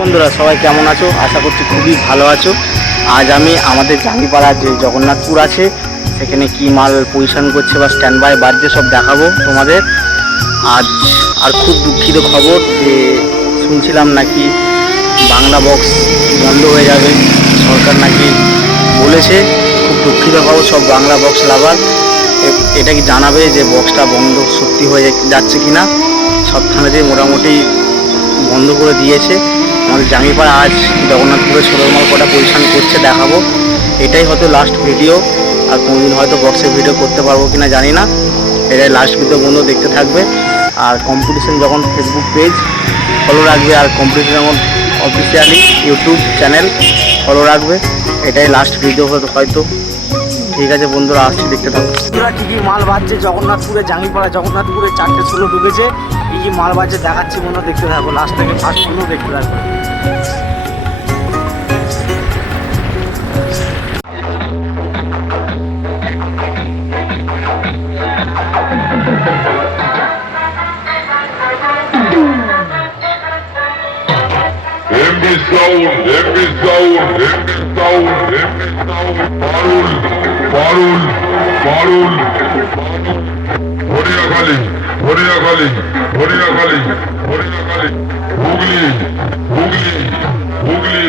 বন্ধুরা সবাই কেমন আছো? আশা করছি খুবই ভালো আছো। আজ আমি আমাদের জাঙ্গিপাড়ার যে জগন্নাথপুর আছে সেখানে কি মাল পজিশন করছে বা স্ট্যান্ড বাই বাড়ছে সব দেখাবো তোমাদের। আজ আর খুব দুঃখিত খবর যে শুনছিলাম নাকি বাংলা বক্স বন্ধ হয়ে যাবে, সরকার নাকি বলেছে। খুব দুঃখিত খবর সব বাংলা বক্স লাভার, এটা কি জানাবে যে বক্সটা বন্ধ সত্যি হয়ে যাচ্ছে কিনা। সব থানাতে মোটামুটি বন্ধ করে দিয়েছে। আমাদের জাঙ্গিপাড়া আজ জগন্নাথপুরে ষোলোমাল কটা পজিশন করছে দেখাবো। এটাই হয়তো লাস্ট ভিডিও, আর কোনোদিন হয়তো বক্সের ভিডিও করতে পারবো কিনা জানি না। এটাই লাস্ট ভিডিও, বন্ধু দেখতে থাকবে। আর কম্পিটিশন যখন ফেসবুক পেজ ফলো রাখবে, আর কম্পিটিশন যখন অফিসিয়ালি ইউটিউব চ্যানেল ফলো রাখবে। এটাই লাস্ট ভিডিও হয়তো। ঠিক আছে বন্ধুরা, আসছি, দেখতে থাকো। বন্ধুরা কী কী মাল বাজছে জগন্নাথপুরে, জাঙ্গিপাড়া জগন্নাথপুরে 4টে 16 ঢুকেছে। কী কী মাল বাজছে দেখাচ্ছি বন্ধুরা, দেখতে থাকো লাস্ট থেকে ফার্স্ট পর্যন্ত দেখতে থাকো। পারুল হরিয়াখালী হরিয়াখালী হরিয়াখালী হরিয়াখালী হুগলি হুগলি হুগলি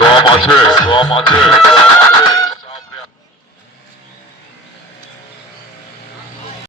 দম আছে